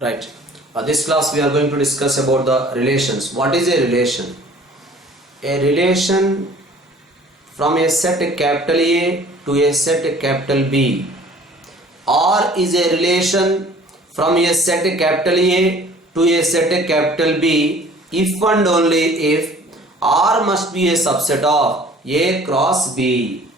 Right. This class we are going to discuss about the relations. What is a relation? A relation from a set capital A to a set capital B. R is a relation from a set capital A to a set capital B if and only if R must be a subset of A cross B.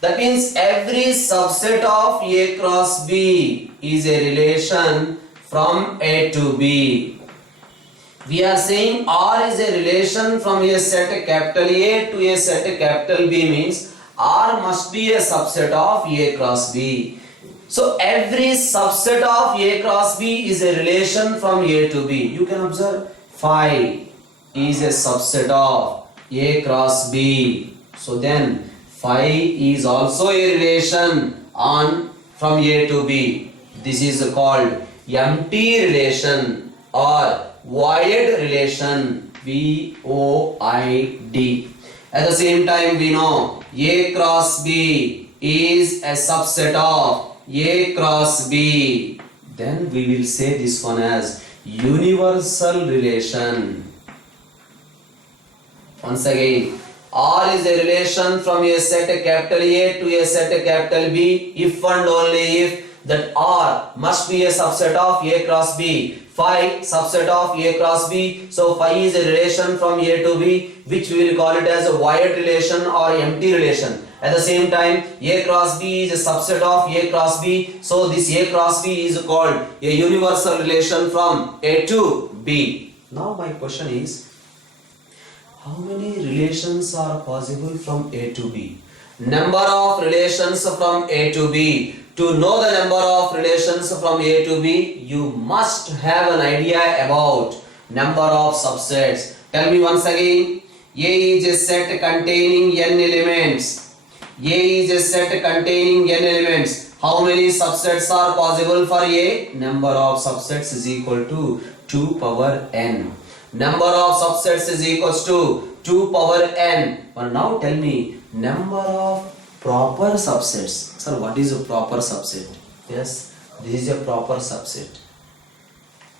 That means every subset of A cross B is a relation from A to B. We are saying R is a relation from a set capital A to a set capital B means R must be a subset of A cross B. So every subset of A cross B is a relation from A to B. You can observe phi is a subset of A cross B. So then phi is also a relation on from A to B. This is called empty relation or void relation, VOID. At the same time we know A cross B is a subset of A cross B. Then we will say this one as universal relation. Once again, R is a relation from a set capital A to a set capital B if and only if that R must be a subset of A cross B. Phi subset of A cross B. So phi is a relation from A to B, which we will call it as a void relation or empty relation. At the same time, A cross B is a subset of A cross B. So this A cross B is called a universal relation from A to B. Now my question is, how many relations are possible from A to B? Number of relations from A to B. To know the number of relations from A to B, you must have an idea about number of subsets. Tell me once again. A is a set containing n elements. A is a set containing n elements. How many subsets are possible for A? Number of subsets is equal to 2 power n. Number of subsets is equals to 2 power n. But now tell me number of proper subsets. Sir, what is a proper subset? Yes, this is a proper subset.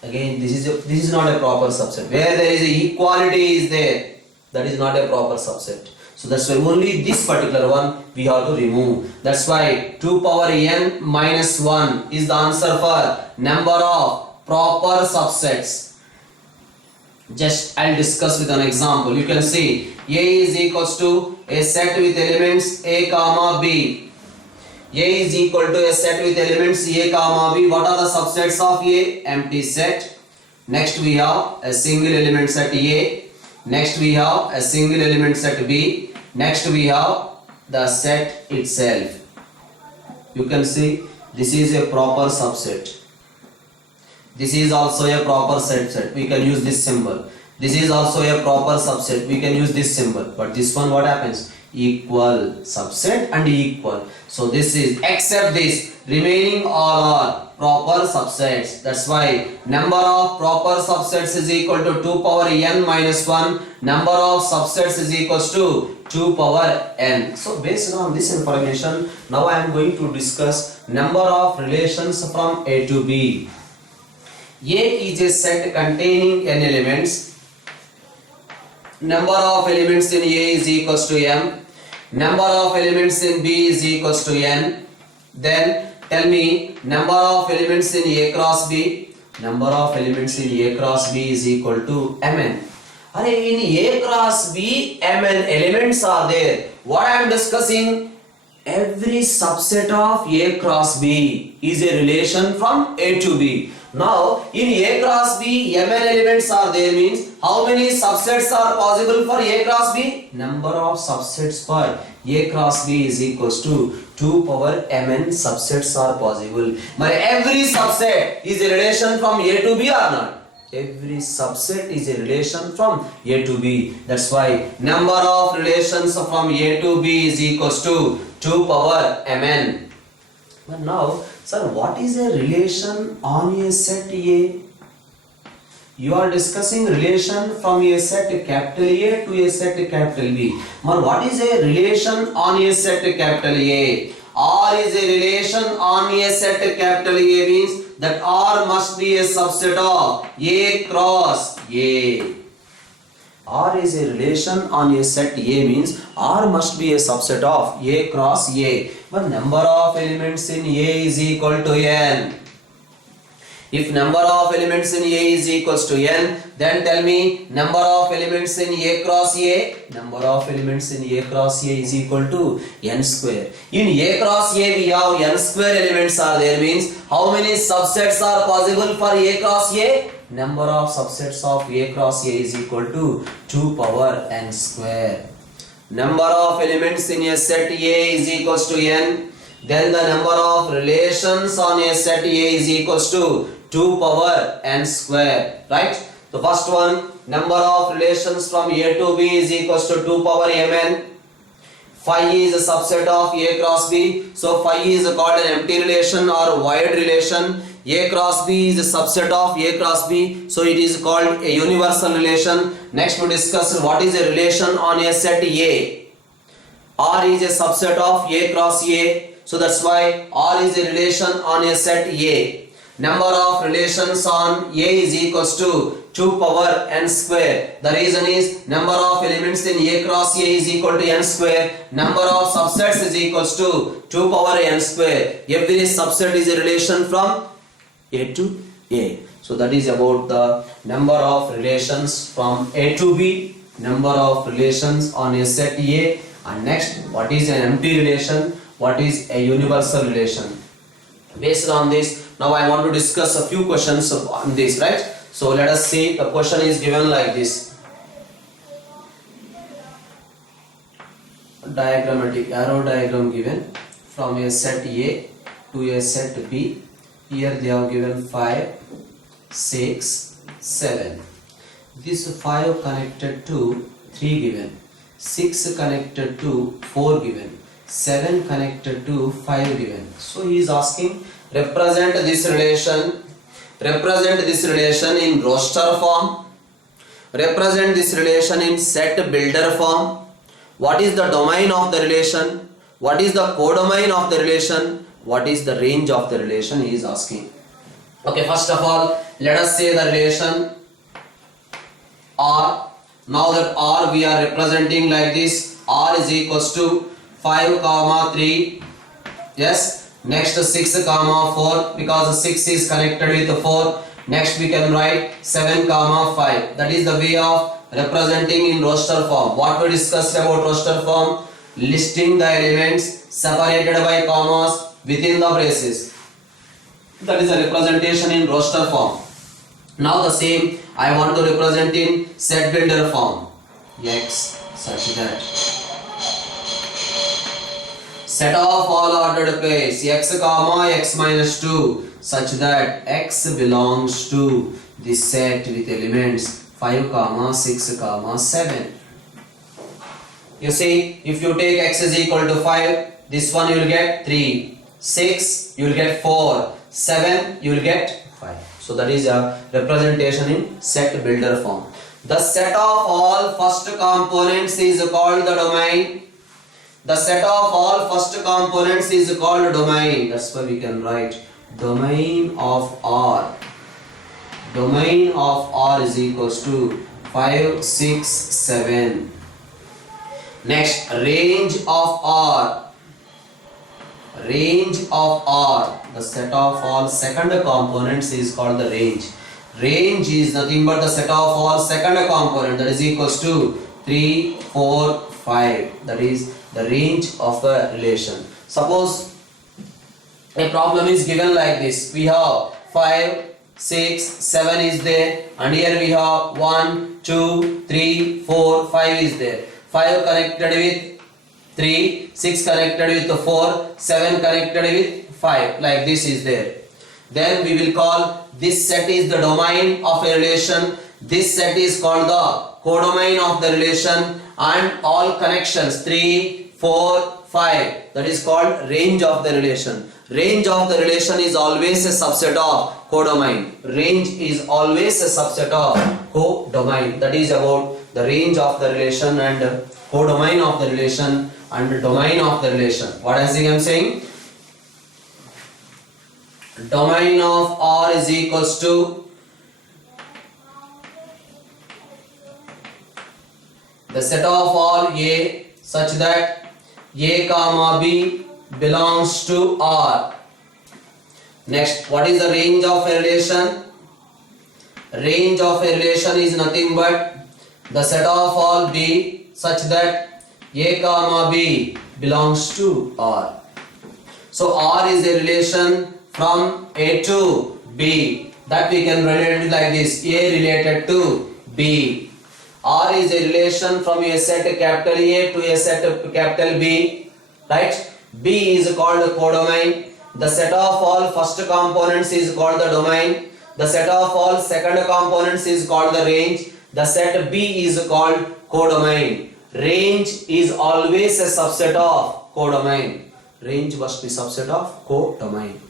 Again, this is not a proper subset. Where there is a equality is there, that is not a proper subset. So that's why only this particular one we have to remove. That's why 2 power n minus 1 is the answer for number of proper subsets. Just I'll discuss with an example. You can see A is equals to a set with elements A comma B. A is equal to a set with elements A comma B. What are the subsets of A? Empty set. Next we have a single element set A. Next we have a single element set B. Next we have the set itself. You can see this is a proper subset. This is also a proper subset. We can use this symbol. This is also a proper subset. We can use this symbol. But this one, what happens? Equal subset and equal. So this is, except this, remaining all are proper subsets. That's why number of proper subsets is equal to 2 power n minus 1. Number of subsets is equals to 2 power n. So based on this information, now I am going to discuss number of relations from A to B. A is a set containing n elements. Number of elements in A is equals to m. Number of elements in B is equals to n. Then tell me number of elements in A cross B. Number of elements in A cross B is equal to mn. In A cross B, mn elements are there. What I am discussing, every subset of A cross B is a relation from A to B. Now, in A cross B, mn elements are there means how many subsets are possible for A cross B? Number of subsets for A cross B is equals to 2 power mn subsets are possible. But every subset is a relation from A to B or not? Every subset is a relation from A to B. That's why number of relations from A to B is equals to 2 power mn. But now, sir, what is a relation on a set A? You are discussing relation from a set capital A to a set capital B. But what is a relation on a set capital A? R is a relation on a set capital A means that R must be a subset of A cross A. R is a relation on a set A means R must be a subset of A cross A. But number of elements in A is equal to N. If number of elements in A is equals to N, then tell me number of elements in A cross A. Number of elements in A cross A is equal to N square. In A cross A we have N square elements are there means how many subsets are possible for A cross A? Number of subsets of A cross A is equal to 2 power N square. Number of elements in a set A is equals to N. Then the number of relations on a set A is equals to 2 power N square. Right? The first one, number of relations from A to B is equals to 2 power Mn. Phi is a subset of A cross B. So phi is called an empty relation or void relation. A cross B is a subset of A cross B. So it is called a universal relation. Next we discuss what is a relation on a set A. R is a subset of A cross A. So that's why R is a relation on a set A. Number of relations on A is equals to 2 power N square. The reason is number of elements in A cross A is equal to N square. Number of subsets is equals to 2 power N square. Every subset is a relation from A to A. So that is about the number of relations from A to B, number of relations on a set A, and next what is an empty relation, what is a universal relation. Based on this, now I want to discuss a few questions on this, right? So let us see, the question is given like this. Diagrammatic arrow diagram given from a set A to a set B. Here they have given 5, 6, 7. This 5 connected to 3 given, 6 connected to 4 given, 7 connected to 5 given. So he is asking, represent this relation in roster form, represent this relation in set builder form. What is the domain of the relation? What is the codomain of the relation? What is the range of the relation he is asking. Okay, first of all, let us say the relation R. Now that R we are representing like this, R is equals to 5 comma 3. Yes. Next 6 comma 4 because 6 is connected with 4. Next we can write 7 comma 5. That is the way of representing in roster form. What we discussed about roster form? Listing the elements separated by commas within the braces. That is a representation in roster form. Now the same I want to represent in set builder form. X such that set of all ordered pairs x comma x minus 2 such that x belongs to the set with elements 5 comma 6 comma 7. You see, if you take x is equal to 5, this one you will get 3, 6 you will get 4, 7 you will get 5. So that is a representation in set builder form. The set of all first components is called the domain. The set of all first components is called domain. That's why we can write domain of R. Domain of R is equals to 5, 6, 7. Next, range of R. Range of R. The set of all second components is called the range. Range is nothing but the set of all second component, that is equals to 3, 4, 5. That is the range of the relation. Suppose a problem is given like this. We have 5, 6, 7 is there, and here we have 1, 2, 3, 4, 5 is there. 5 connected with 3, 6 connected with 4, 7 connected with 5, like this is there. Then we will call this set is the domain of a relation. This set is called the codomain of the relation, and all connections 3, 4, 5, that is called range of the relation. Range of the relation is always a subset of codomain. Range is always a subset of codomain. That is about the range of the relation and codomain of the relation. and the domain of the relation. What I am saying? Domain of R is equals to the set of all A such that A comma B belongs to R. Next, what is the range of a relation? Range of a relation is nothing but the set of all B such that A comma B belongs to R. So R is a relation from A to B, that we can relate it like this: A related to B. R is a relation from a set capital A to a set capital B, right? B is called the codomain. The set of all first components is called the domain. The set of all second components is called the range. The set B is called codomain. Range is always a subset of codomain. Range must be subset of codomain.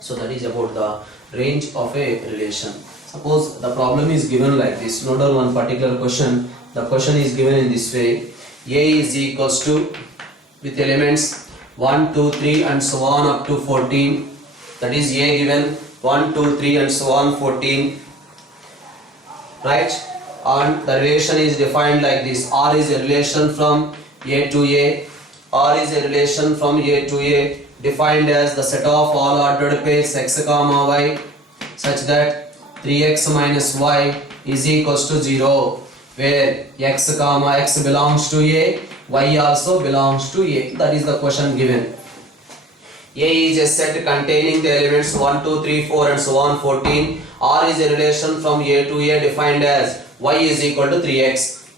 So that is about the range of a relation. Suppose the problem is given like this. Note down one particular question. The question is given in this way: A is equals to, with elements 1, 2, 3 and so on up to 14. That is A given 1, 2, 3 and so on 14. Right? And the relation is defined like this: R is a relation from A to A. R is a relation from A to A, defined as the set of all ordered pairs x comma y such that 3x minus y is equals to 0, where x comma x belongs to A, y also belongs to A. That is the question given. A is a set containing the elements 1, 2, 3, 4 and so on 14. R is a relation from A to A, defined as y is equal to 3x.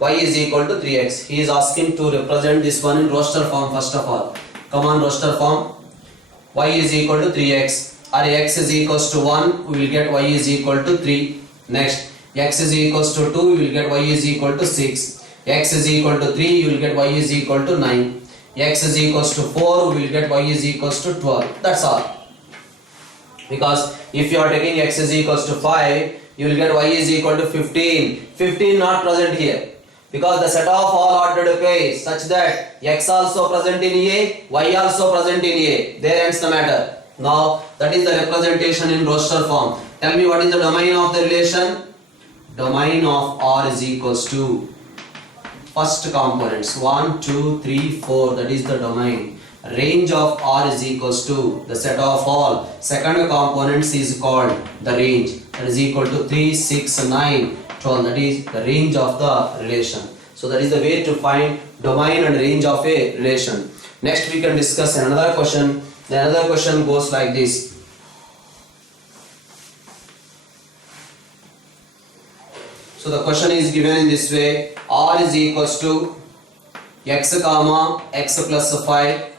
Y is equal to 3x. He is asking to represent this one in roster form first of all. Come on, roster form. Y is equal to 3x. Or x is equals to 1, we will get y is equal to 3. Next, x is equals to 2, we will get y is equal to 6. X is equal to 3, you will get y is equal to 9. X is equals to 4, we will get y is equals to 12. That's all. Because if you are taking x is equals to 5, you will get y is equal to 15. 15 not present here. Because the set of all ordered pairs such that x also present in A, y also present in A. There ends the matter. Now that is the representation in roster form. Tell me, what is the domain of the relation? Domain of R is equals to first components 1, 2, 3, 4. That is the domain. Range of R is equals to the set of all second components is called the range. That is equal to 3, 6, 9, 12. That is the range of the relation. So that is the way to find domain and range of a relation. Next we can discuss another question. The another question goes like this. So the question is given in this way: R is equals to x comma x plus 5,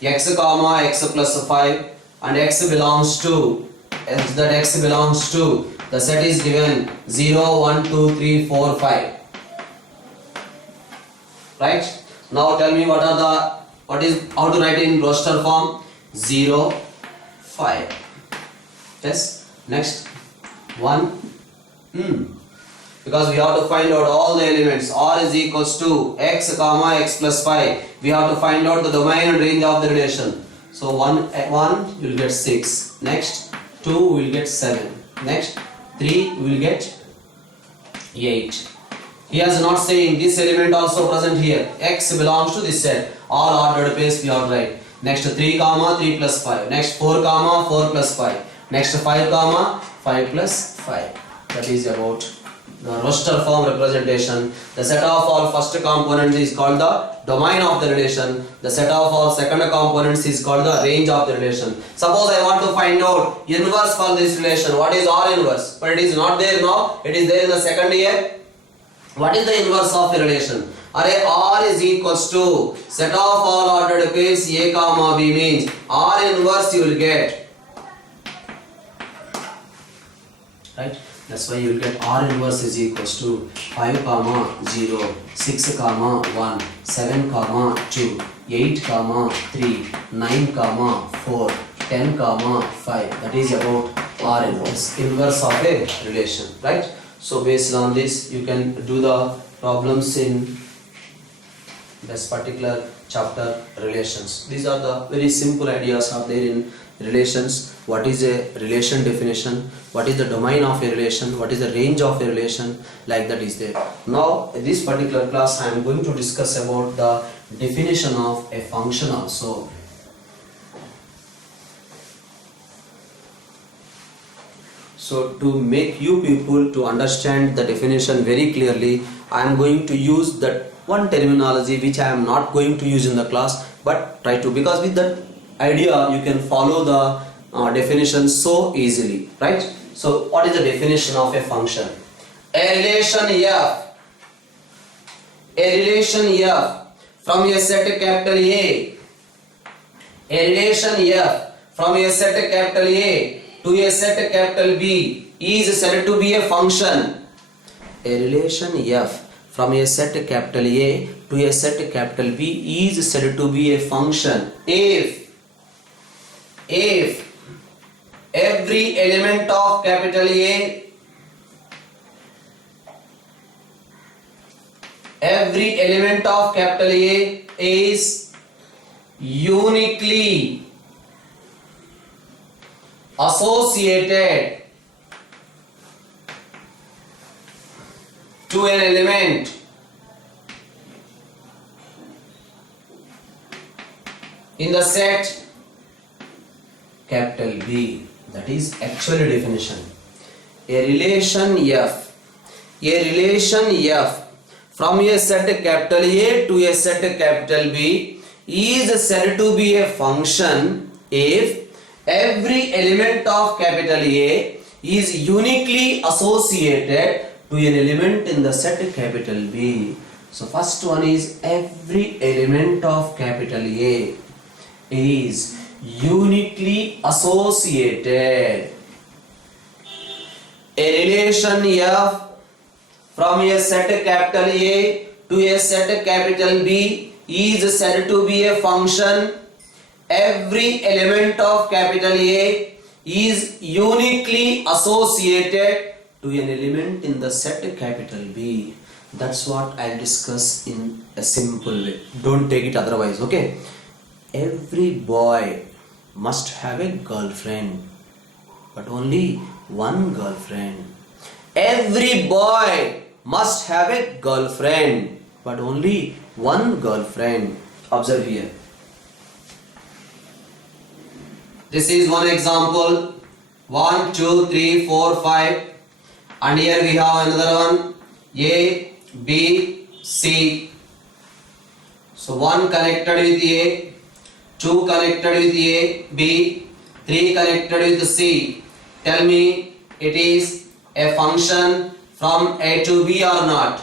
x comma x plus 5, and x belongs to, as that x belongs to, the set is given 0, 1, 2, 3, 4, 5. Right? Now tell me, what is how to write in roster form? 0, 5. Yes. Next 1. Because we have to find out all the elements. R is equals to x comma x plus 5. We have to find out the domain and range of the relation. So 1 you will get 6. Next 2 we will get 7. Next 3 we will get 8. He is not saying this element also present here. X belongs to this set. All ordered pairs we have to write. Next 3 comma 3 plus 5. Next 4 comma 4 plus 5. Next 5 comma 5 plus 5. That is about the roster form representation. The set of all first components is called the domain of the relation. The set of all second components is called the range of the relation. Suppose I want to find out inverse for this relation. What is R inverse? But it is not there now. It is there in the second year. What is the inverse of a relation? R is equals to set of all ordered pairs A comma B means R inverse you will get. Right? That's why you will get R inverse is equals to 5 comma 0, 6 comma 1, 7 comma 2, 8 comma 3, 9 comma 4, 10 comma 5. That is about R inverse. Inverse of a relation. Right? So based on this you can do the problems in this particular chapter, relations. These are the very simple ideas are there in relations. What is a relation definition? What is the domain of a relation? What is the range of a relation? Like that is there. Now, in this particular class, I am going to discuss about the definition of a function also. So to make you people to understand the definition very clearly, I am going to use that one terminology which I am not going to use in the class, but try to, because with that idea you can follow the definition so easily, right? So what is the definition of a function? A relation F from a set capital A relation F from a set capital A to a set capital B is said to be a function. A relation F from a set capital A to a set capital B is said to be a function if every element of capital A is uniquely associated to an element in the set capital B. That is actual definition. A relation F from a set capital A to a set capital B is said to be a function if every element of capital A is uniquely associated to an element in the set capital B. So first one is every element of capital A is uniquely associated. A relation F from a set capital A to a set capital B is said to be a function. Every element of capital A is uniquely associated to an element in the set capital B. That's what I'll discuss in a simple way. Don't take it otherwise, okay? Every boy must have a girlfriend, but only one girlfriend. Every boy must have a girlfriend, but only one girlfriend. Observe here. This is one example. 1, 2, 3, 4, 5. And here we have another one. A, B, C. So 1 connected with A, 2 connected with A, B, 3 connected with C. Tell me, it is a function from A to B or not?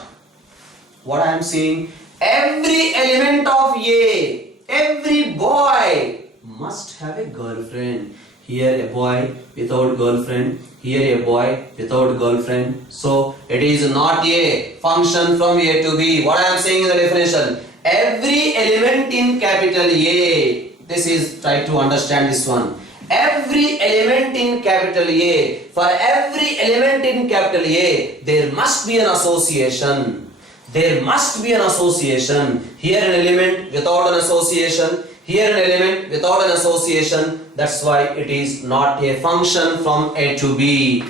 What I am saying, every element of A, every boy must have a girlfriend. Here a boy without girlfriend, here a boy without girlfriend. So it is not a function from A to B. What I am saying in the definition, every element in capital A, this is, try to understand this one. Every element in capital A, for every element in capital A, there must be an association. There must be an association. Here an element without an association, here an element without an association. That's why it is not a function from A to B.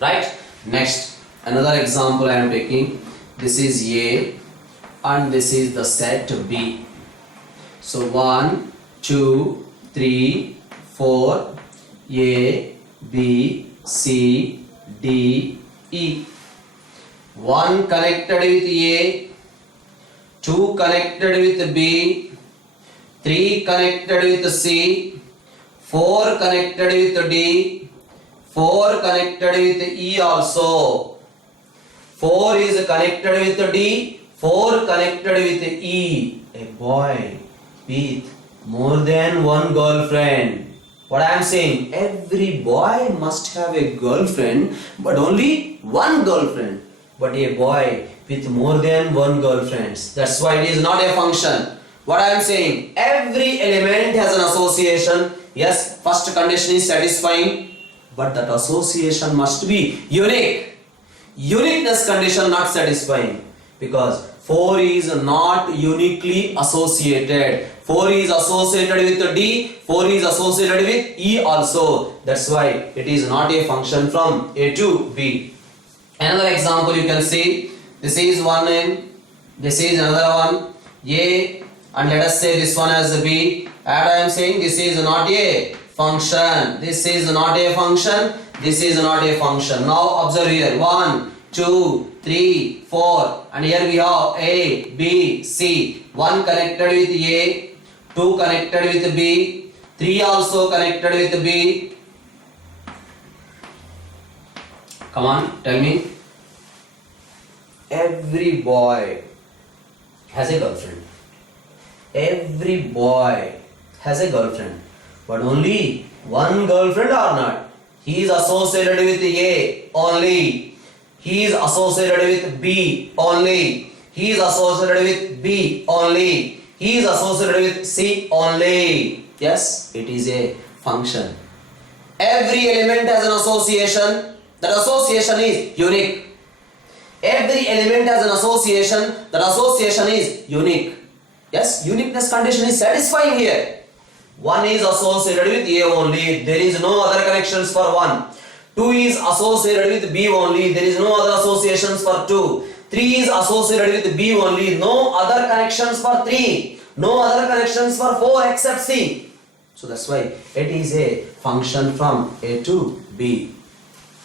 Right? Next, another example I am taking. This is A and this is the set B. So 1, 2, 3, 4, A, B, C, D, E. 1 connected with A, 2 connected with B, 3 connected with C, 4 connected with D, 4 connected with E also. 4 is connected with D, 4 connected with E. A boy with more than one girlfriend. What I am saying, every boy must have a girlfriend, but only one girlfriend. But a boy with more than one girlfriends. That's why it is not a function. What I am saying, every element has an association. Yes, first condition is satisfying, but that association must be unique. Uniqueness condition not satisfying, because 4 is not uniquely associated. 4 is associated with D, 4 is associated with E also. That's why it is not a function from A to B. Another example you can see. This is one and this is another one. A, and let us say this one as B. And I am saying this is not a function. This is not a function. This is not a function. Now observe here. 1, 2, 3, 4, and here we have A, B, C. 1 connected with A, 2 connected with B, 3 also connected with B. Come on, tell me. Every boy has a girlfriend. Every boy has a girlfriend, but only one girlfriend or not. He is associated with A only. He is associated with B only. He is associated with B only. He is associated with C only. Yes, it is a function. Every element has an association. That association is unique. Every element has an association. That association is unique. Yes, uniqueness condition is satisfying here. 1 is associated with A only. There is no other connections for 1. 2 is associated with B only. There is no other associations for 2. 3 is associated with B only. No other connections for 3. No other connections for 4 except C. So that's why it is a function from A to B.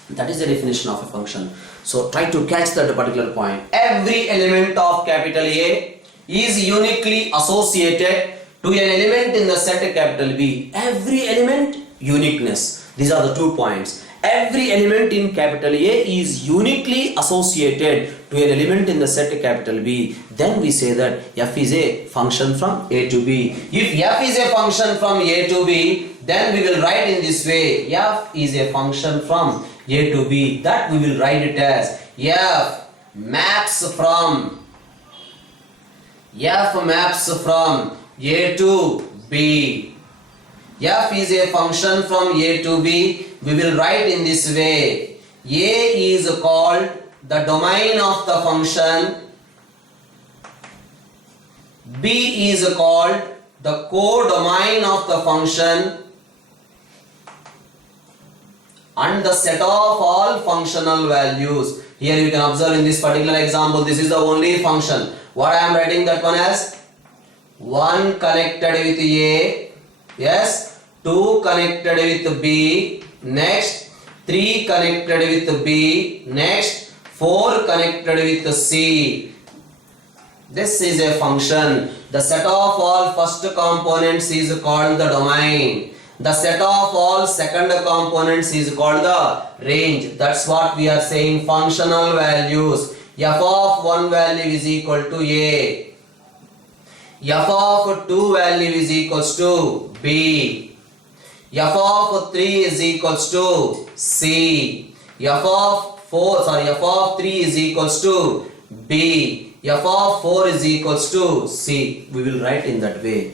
That is the definition of a function. So try to catch that particular point. Every element of capital A is uniquely associated to an element in the set capital B. Every element, uniqueness. These are the 2 points. Every element in capital A is uniquely associated to an element in the set capital B. Then we say that F is a function from A to B. If F is a function from A to B, then we will write in this way. F is a function from A to B. That we will write it as F maps from A to B. F is a function from A to B. We will write in this way. A is called the domain of the function. B is called the codomain of the function. And the set of all functional values. Here you can observe in this particular example, this is the only function. What I am writing that one as? 1 connected with A. Yes. 2 connected with B. Next. 3 connected with B. Next. 4 connected with C. This is a function. The set of all first components is called the domain. The set of all second components is called the range. That's what we are saying, functional values. F of 1 value is equal to A. F of 2 value is equals to B. F of 3 is equals to C. F of 3 is equals to B. F of 4 is equals to C. We will write in that way.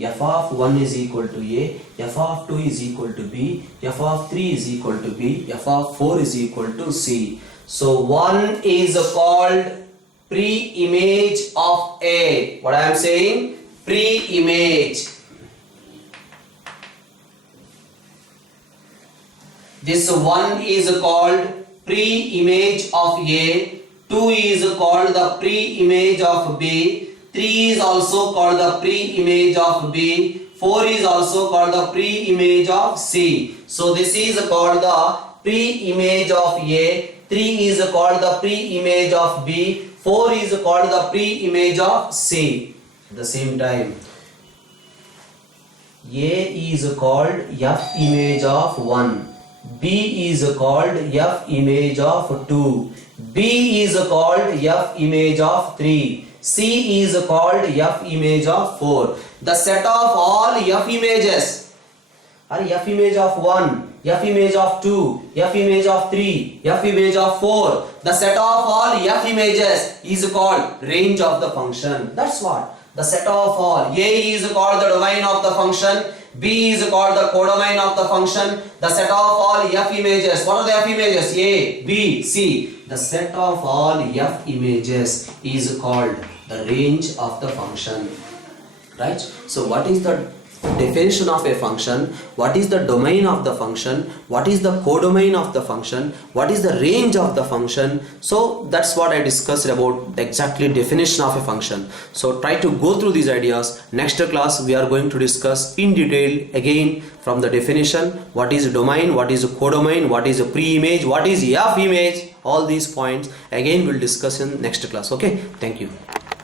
F of 1 is equal to A, F of 2 is equal to B, F of 3 is equal to B, F of 4 is equal to C. So 1 is called pre-image of A. What I am saying? Pre-image. This 1 is called pre-image of A, 2 is called the pre-image of B, 3 is also called the pre-image of B, 4 is also called the pre-image of C. So this is called the pre-image of A, 3 is called the pre-image of B, 4 is called the pre-image of C. At the same time, A is called F image of 1, B is called F image of 2, B is called F image of 3, C is called F image of 4. The set of all F images are F image of 1, F image of 2, F image of 3, F image of 4. The set of all F images is called range of the function. That's what. The set of all. A is called the domain of the function, B is called the codomain of the function. The set of all F images. What are the F images? A, B, C. The set of all F images is called the range of the function. Right? So what is the definition of a function? What is the domain of the function? What is the codomain of the function? What is the range of the function? So that's what I discussed about exactly definition of a function. So try to go through these ideas. Next class we are going to discuss in detail again from the definition, what is domain, what is a codomain, what is a pre-image, what is F image. All these points again we'll discuss in next class. Okay, thank you.